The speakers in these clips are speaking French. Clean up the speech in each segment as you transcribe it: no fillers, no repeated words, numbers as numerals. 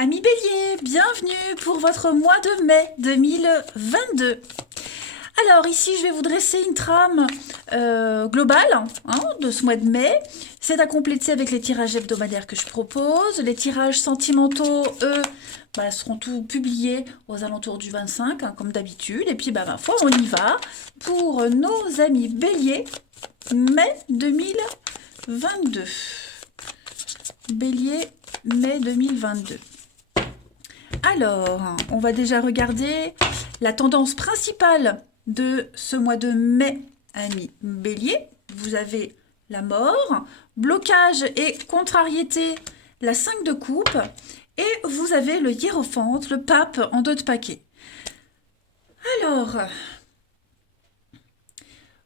Amis Bélier, bienvenue pour votre mois de mai 2022. Alors ici, je vais vous dresser une trame globale de ce mois de mai. C'est à compléter avec les tirages hebdomadaires que je propose. Les tirages sentimentaux, eux, seront tous publiés aux alentours du 25, comme d'habitude. Et puis, ma foi, on y va pour nos amis Bélier, mai 2022. Bélier, mai 2022. Alors, on va déjà regarder la tendance principale de ce mois de mai, amis Bélier. Vous avez la mort, blocage et contrariété, la 5 de coupe, et vous avez le hiérophante, le pape en dos de paquet. Alors,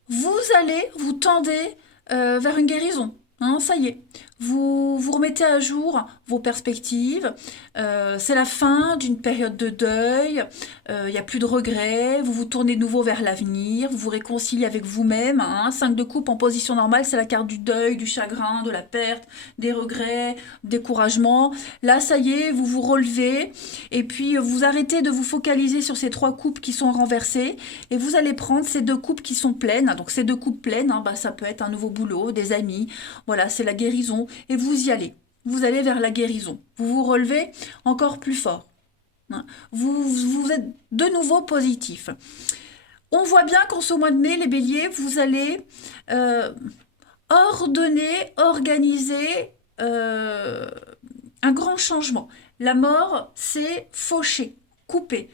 vous tendez vers une guérison. Ça y est, vous remettez à jour vos perspectives. C'est la fin d'une période de deuil. Il n'y a plus de regrets. Vous vous tournez de nouveau vers l'avenir. Vous vous réconciliez avec vous-même. 5 de coupe en position normale, c'est la carte du deuil, du chagrin, de la perte, des regrets, découragement. Là, ça y est, vous vous relevez. Et puis, vous arrêtez de vous focaliser sur ces 3 coupes qui sont renversées. Et vous allez prendre ces 2 coupes qui sont pleines. Donc, ces 2 coupes pleines, ça peut être un nouveau boulot, des amis. Voilà, c'est la guérison. Et vous y allez. Vous allez vers la guérison. Vous vous relevez encore plus fort. Vous êtes de nouveau positif. On voit bien qu'en ce mois de mai, les béliers, vous allez ordonner, organiser un grand changement. La mort, c'est faucher, couper,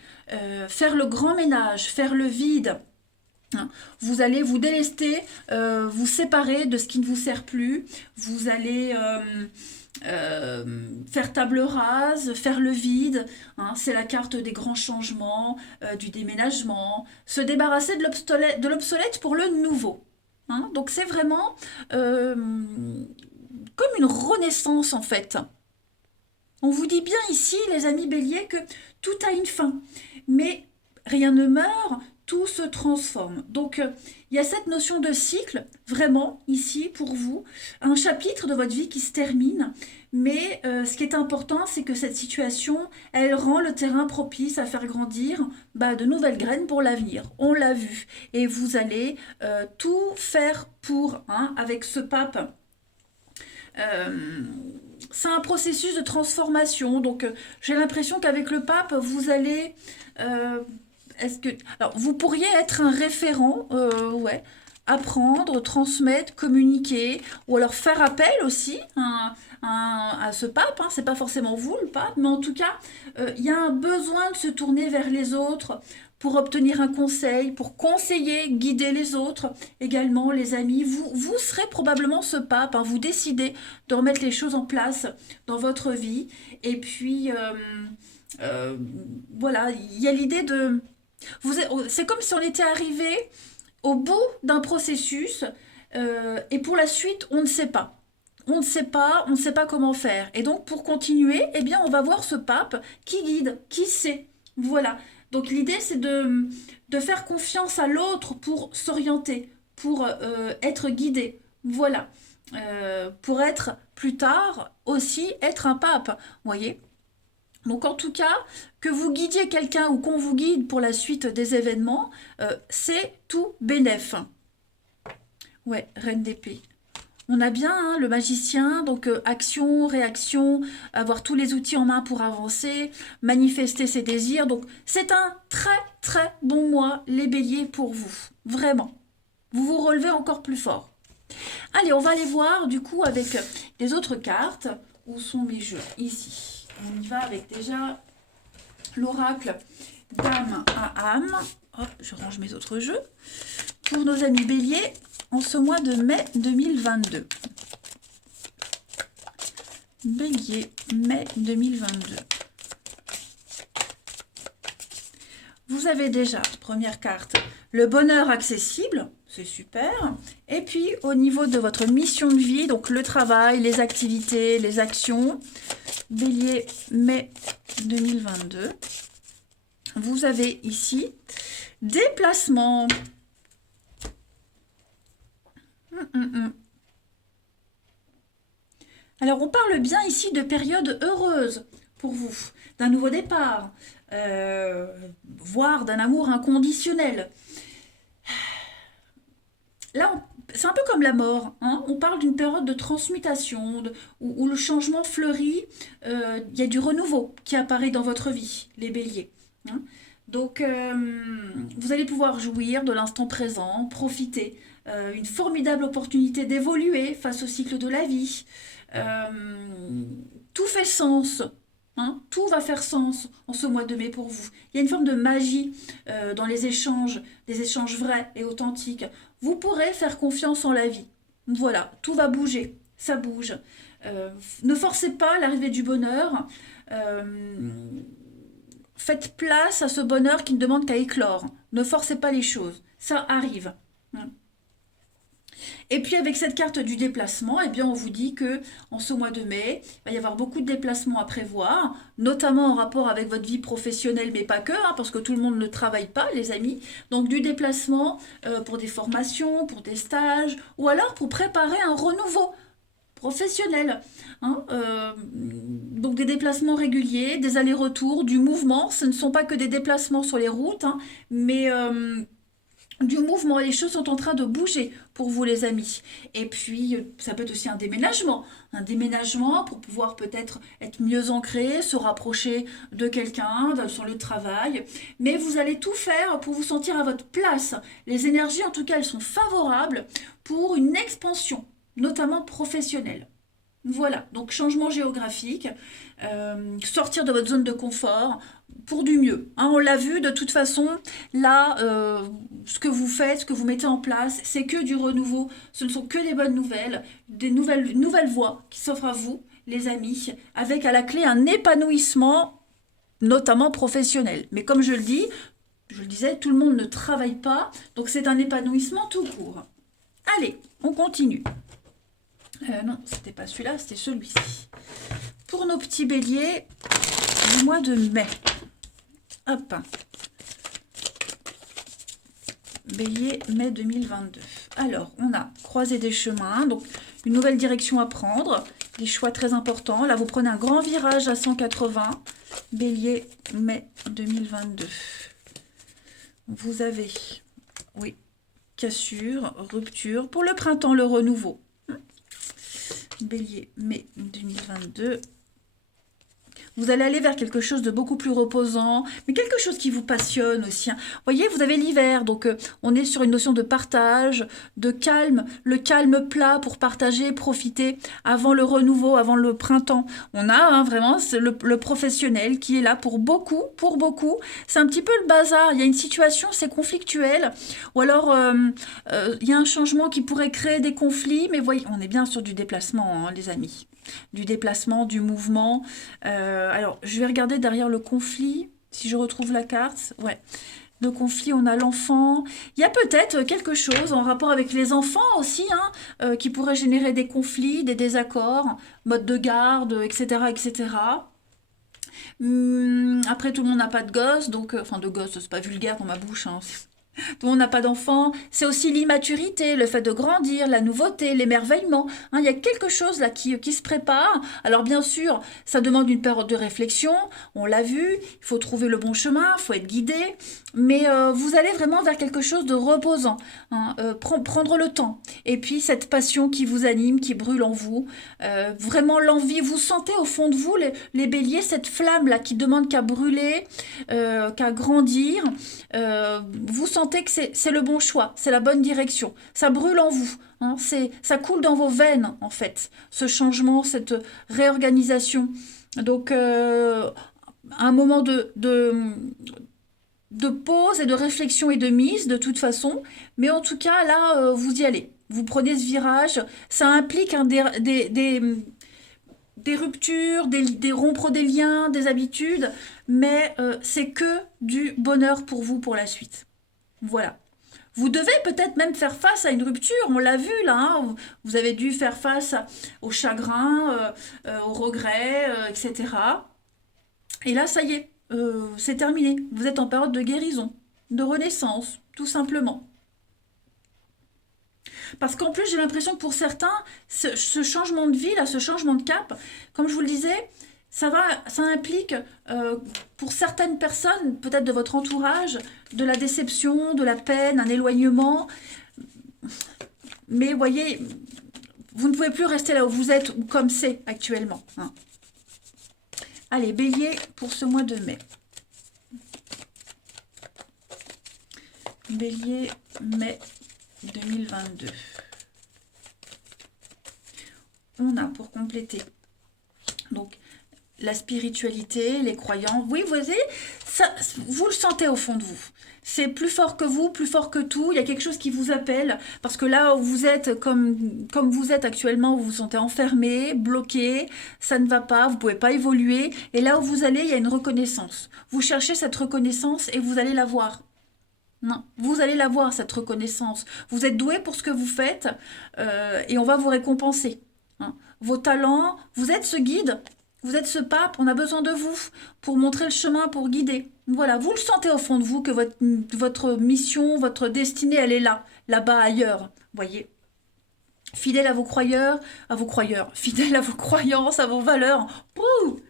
faire le grand ménage, faire le vide. Vous allez vous délester, vous séparer de ce qui ne vous sert plus. Vous allez faire table rase, faire le vide. C'est la carte des grands changements, du déménagement. Se débarrasser de l'obsolète pour le nouveau. Donc c'est vraiment comme une renaissance en fait. On vous dit bien ici, les amis béliers, que tout a une fin. Mais rien ne meurt, tout se transforme. Donc, il y a cette notion de cycle, vraiment, ici, pour vous, un chapitre de votre vie qui se termine. Mais ce qui est important, c'est que cette situation, elle rend le terrain propice à faire grandir de nouvelles graines pour l'avenir. On l'a vu. Et vous allez tout faire pour, avec ce pape. C'est un processus de transformation. Donc, j'ai l'impression qu'avec le pape, vous allez... Alors, vous pourriez être un référent, apprendre, transmettre, communiquer, ou alors faire appel aussi à ce pape. C'est pas forcément vous, le pape, mais en tout cas, il y a un besoin de se tourner vers les autres pour obtenir un conseil, pour conseiller, guider les autres, également les amis. Vous serez probablement ce pape, vous décidez de remettre les choses en place dans votre vie. Et puis, voilà, il y a l'idée de... C'est comme si on était arrivé au bout d'un processus et pour la suite, on ne sait pas. On ne sait pas, on ne sait pas comment faire. Et donc, pour continuer, on va voir ce pape qui guide, qui sait. Voilà. Donc, l'idée, c'est de faire confiance à l'autre pour s'orienter, pour être guidé. Voilà. Pour être plus tard aussi être un pape. Vous voyez ? Donc en tout cas, que vous guidiez quelqu'un ou qu'on vous guide pour la suite des événements, c'est tout bénef. Ouais, reine d'épée. On a bien le magicien, donc action, réaction, avoir tous les outils en main pour avancer, manifester ses désirs. Donc c'est un très très bon mois, les béliers, pour vous. Vraiment. Vous vous relevez encore plus fort. Allez, on va aller voir du coup avec les autres cartes. Où sont mes jeux? Ici. On y va avec déjà l'oracle d'âme à âme. Hop, je range mes autres jeux. Pour nos amis béliers, en ce mois de mai 2022. Bélier, mai 2022. Vous avez déjà, première carte, le bonheur accessible, c'est super. Et puis, au niveau de votre mission de vie, donc le travail, les activités, les actions, Bélier, mai 2022. Vous avez ici déplacement. Alors, on parle bien ici de période heureuse pour vous, d'un nouveau départ, voire d'un amour inconditionnel. Là, c'est un peu comme la mort, hein. On parle d'une période de transmutation, où le changement fleurit, il y a du renouveau qui apparaît dans votre vie, les béliers, hein. Donc, vous allez pouvoir jouir de l'instant présent, profiter, une formidable opportunité d'évoluer face au cycle de la vie. Euh, Tout fait sens, hein. Tout va faire sens en ce mois de mai pour vous. Il y a une forme de magie dans les échanges, des échanges vrais et authentiques. Vous pourrez faire confiance en la vie. Voilà, tout va bouger, ça bouge. Ne forcez pas l'arrivée du bonheur. Euh, Faites place à ce bonheur qui ne demande qu'à éclore. Ne forcez pas les choses, ça arrive. Et puis avec cette carte du déplacement, eh bien on vous dit que en ce mois de mai, il va y avoir beaucoup de déplacements à prévoir, notamment en rapport avec votre vie professionnelle, mais pas que, hein, parce que tout le monde ne travaille pas, les amis. Donc du déplacement pour des formations, pour des stages, ou alors pour préparer un renouveau professionnel, hein. Donc des déplacements réguliers, des allers-retours, du mouvement. Ce ne sont pas que des déplacements sur les routes, hein, mais du mouvement. Les choses sont en train de bouger pour vous, les amis. Et puis, ça peut être aussi un déménagement. Un déménagement pour pouvoir peut-être être mieux ancré, se rapprocher de quelqu'un sur le travail. Mais vous allez tout faire pour vous sentir à votre place. Les énergies, en tout cas, elles sont favorables pour une expansion, notamment professionnelle. Voilà, donc changement géographique, sortir de votre zone de confort pour du mieux, hein. On l'a vu, de toute façon, là, ce que vous faites, ce que vous mettez en place, c'est que du renouveau, ce ne sont que des bonnes nouvelles, des nouvelles voies qui s'offrent à vous, les amis, avec à la clé un épanouissement, notamment professionnel. Mais comme je le disais, tout le monde ne travaille pas, donc c'est un épanouissement tout court. Allez, on continue. Non, c'était pas celui-là, c'était celui-ci. Pour nos petits béliers du mois de mai. Hop. Bélier, mai 2022. Alors, on a croisé des chemins, donc une nouvelle direction à prendre, des choix très importants. Là, vous prenez un grand virage à 180. Bélier, mai 2022. Vous avez, oui, cassure, rupture. Pour le printemps, le renouveau. Bélier, mai 2022. Vous allez aller vers quelque chose de beaucoup plus reposant, mais quelque chose qui vous passionne aussi, hein. Vous voyez, vous avez l'hiver, donc on est sur une notion de partage, de calme, le calme plat pour partager, profiter avant le renouveau, avant le printemps. On a, hein, vraiment le professionnel qui est là pour beaucoup, pour beaucoup. C'est un petit peu le bazar, il y a une situation, c'est conflictuel, ou alors il y a un changement qui pourrait créer des conflits, mais voyez, on est bien sur du déplacement, hein, les amis. Du déplacement, du mouvement. Alors, je vais regarder derrière le conflit, si je retrouve la carte. Ouais. Le conflit, on a l'enfant. Il y a peut-être quelque chose en rapport avec les enfants aussi, hein, qui pourrait générer des conflits, des désaccords, mode de garde, etc., etc. Après, tout le monde n'a pas de gosse, donc... enfin, de gosse, c'est pas vulgaire dans ma bouche, hein. Tout le monde n'a pas d'enfant. C'est aussi l'immaturité, le fait de grandir, la nouveauté, l'émerveillement, hein. Il y a quelque chose là qui se prépare. Alors bien sûr, ça demande une période de réflexion. On l'a vu, il faut trouver le bon chemin, il faut être guidé. Mais vous allez vraiment vers quelque chose de reposant, hein. Prendre le temps. Et puis cette passion qui vous anime, qui brûle en vous. Vraiment l'envie. Vous sentez au fond de vous, les béliers, cette flamme là qui demande qu'à brûler, qu'à grandir. Vous sentez que c'est le bon choix, c'est la bonne direction. Ça brûle en vous, hein, ça coule dans vos veines, en fait, ce changement, cette réorganisation. Donc, un moment de pause et de réflexion et de mise, de toute façon. Mais en tout cas, là, vous y allez. Vous prenez ce virage. Ça implique, hein, des ruptures, des rompre des liens, des habitudes. Mais c'est que du bonheur pour vous pour la suite. Voilà. Vous devez peut-être même faire face à une rupture, on l'a vu là, hein. Vous avez dû faire face au chagrin, au regret, etc. Et là, ça y est, c'est terminé. Vous êtes en période de guérison, de renaissance, tout simplement. Parce qu'en plus, j'ai l'impression que pour certains, ce changement de vie, là, ce changement de cap, comme je vous le disais, Ça implique pour certaines personnes, peut-être de votre entourage, de la déception, de la peine, un éloignement. Mais voyez, vous ne pouvez plus rester là où vous êtes ou comme c'est actuellement, hein. Allez, Bélier pour ce mois de mai. Bélier, mai 2022. On a pour compléter donc la spiritualité, les croyants. Oui, vous voyez, ça, vous le sentez au fond de vous. C'est plus fort que vous, plus fort que tout. Il y a quelque chose qui vous appelle. Parce que là où vous êtes, comme vous êtes actuellement, vous vous sentez enfermé, bloqué, ça ne va pas, vous ne pouvez pas évoluer. Et là où vous allez, il y a une reconnaissance. Vous cherchez cette reconnaissance et vous allez la voir. Non, vous allez la voir, cette reconnaissance. Vous êtes doué pour ce que vous faites et on va vous récompenser, hein. Vos talents, vous êtes ce guide, vous êtes ce pape, on a besoin de vous pour montrer le chemin, pour guider. Voilà, vous le sentez au fond de vous que votre mission, votre destinée, elle est là, là-bas, ailleurs, voyez. Fidèle à vos croyeurs, fidèle à vos croyances, à vos valeurs. Pouh.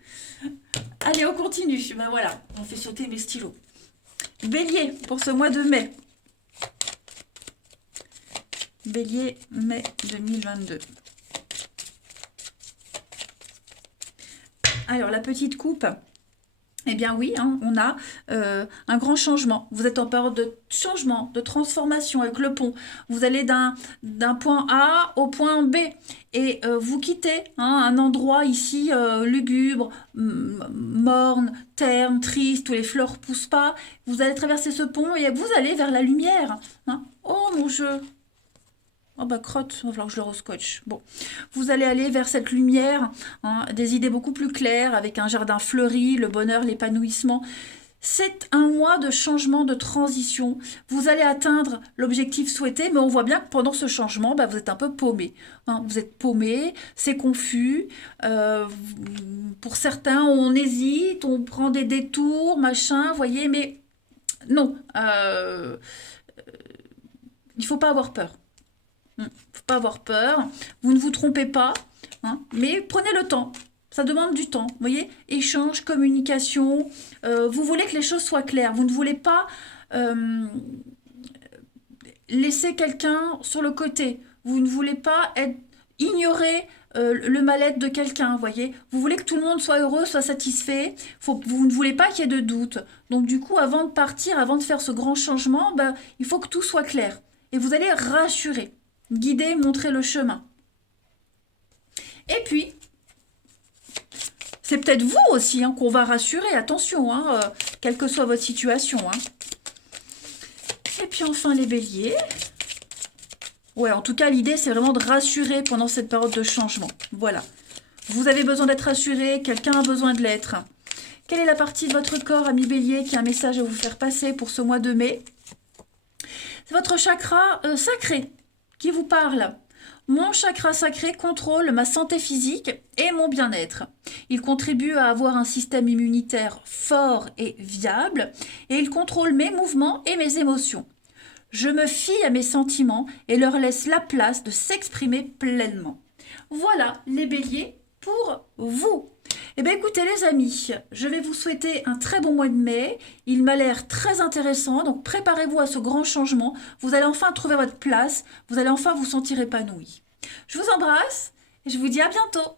Allez, on continue. Ben voilà, on fait sauter mes stylos. Bélier, pour ce mois de mai. Bélier, mai 2022. Alors, la petite coupe, eh bien oui, hein, on a un grand changement. Vous êtes en période de changement, de transformation avec le pont. Vous allez d'un point A au point B. Et vous quittez, hein, un endroit ici lugubre, morne, terne, triste, où les fleurs ne poussent pas. Vous allez traverser ce pont et vous allez vers la lumière, hein. Oh mon jeu! Oh bah crotte, il va falloir que je le rescotche. Bon, vous allez aller vers cette lumière, hein, des idées beaucoup plus claires, avec un jardin fleuri, le bonheur, l'épanouissement. C'est un mois de changement, de transition. Vous allez atteindre l'objectif souhaité, mais on voit bien que pendant ce changement, bah, vous êtes un peu paumé, hein. Vous êtes paumé, c'est confus. Pour certains, on hésite, on prend des détours, machin, voyez, mais non. Il ne faut pas avoir peur. Il ne faut pas avoir peur. Vous ne vous trompez pas, hein, mais prenez le temps. Ça demande du temps, vous voyez, échange, communication. Vous voulez que les choses soient claires. Vous ne voulez pas laisser quelqu'un sur le côté. Vous ne voulez pas ignorer le mal-être de quelqu'un, vous voyez. Vous voulez que tout le monde soit heureux, soit satisfait. Vous ne voulez pas qu'il y ait de doute. Donc du coup, avant de partir, avant de faire ce grand changement, ben, il faut que tout soit clair. Et vous allez rassurer, guider, montrer le chemin. Et puis, c'est peut-être vous aussi, hein, qu'on va rassurer, attention, hein, quelle que soit votre situation, hein. Et puis enfin les béliers. Ouais, en tout cas, l'idée, c'est vraiment de rassurer pendant cette période de changement. Voilà. Vous avez besoin d'être rassuré, quelqu'un a besoin de l'être. Quelle est la partie de votre corps, ami bélier, qui a un message à vous faire passer pour ce mois de mai? C'est votre chakra sacré qui vous parle. Mon chakra sacré contrôle ma santé physique et mon bien-être. Il contribue à avoir un système immunitaire fort et viable et il contrôle mes mouvements et mes émotions. Je me fie à mes sentiments et leur laisse la place de s'exprimer pleinement. Voilà les béliers pour vous. Eh bien écoutez les amis, je vais vous souhaiter un très bon mois de mai. Il m'a l'air très intéressant, donc préparez-vous à ce grand changement. Vous allez enfin trouver votre place, vous allez enfin vous sentir épanoui. Je vous embrasse et je vous dis à bientôt.